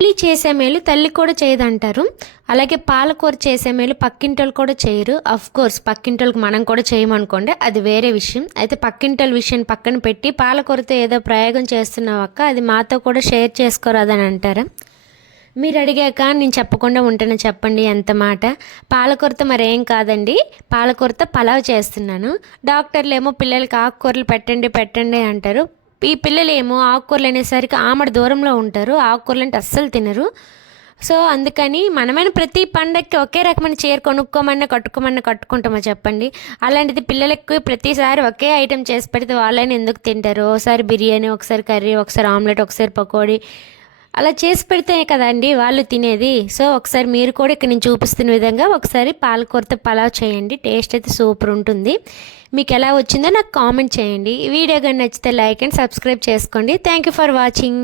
తల్లి చేసే మేలు తల్లి కూడా చేయదంటారు. అలాగే పాలకూర చేసే మేలు పక్కింటోళ్ళు కూడా చేయరు. కోర్స్ పక్కింటోళ్ళకి మనం కూడా చేయమనుకోండి, అది వేరే విషయం. అయితే పక్కింటోళ్ళ విషయం పక్కన పెట్టి పాలకూరతో ఏదో ప్రయోగం చేస్తున్నావు అక్క, అది మాతో కూడా షేర్ చేసుకోరాదని అంటారా? మీరు అడిగాక నేను చెప్పకుండా ఉంటాను, చెప్పండి ఎంత మాట. పాలకూరతో మరేం కాదండి, పాలకూరతో పలావ్ చేస్తున్నాను. డాక్టర్లు ఏమో పిల్లలకి ఆకుకూరలు పెట్టండి పెట్టండి అంటారు. ఈ పిల్లలేమో ఆకుకూరలు అనేసరికి ఆమడ దూరంలో ఉంటారు, ఆకుకూరలు అంటే అస్సలు తినరు. సో అందుకని మనమైన ప్రతి పండగకి ఒకే రకమైన చీర కట్టుకోమన్నా కట్టుకుంటామా చెప్పండి? అలాంటిది పిల్లలకి ప్రతిసారి ఒకే ఐటెం చేసి పెడితే వాళ్ళని ఎందుకు తింటారు? ఒకసారి బిర్యానీ, ఒకసారి కర్రీ, ఒకసారి ఆమ్లెట్, ఒకసారి పకోడీ అలా చేసి పెడితే కదండి వాళ్ళు తినేది. సో ఒకసారి మీరు కూడా ఇక్కడ నేను చూపిస్తున్న విధంగా ఒకసారి పాలకూరతో పలావ్ చేయండి, టేస్ట్ అయితే సూపర్ ఉంటుంది. మీకు ఎలా వచ్చిందో నాకు కామెంట్ చేయండి. ఈ వీడియో కానీ నచ్చితే లైక్ అండ్ సబ్స్క్రైబ్ చేసుకోండి. Thank you for watching.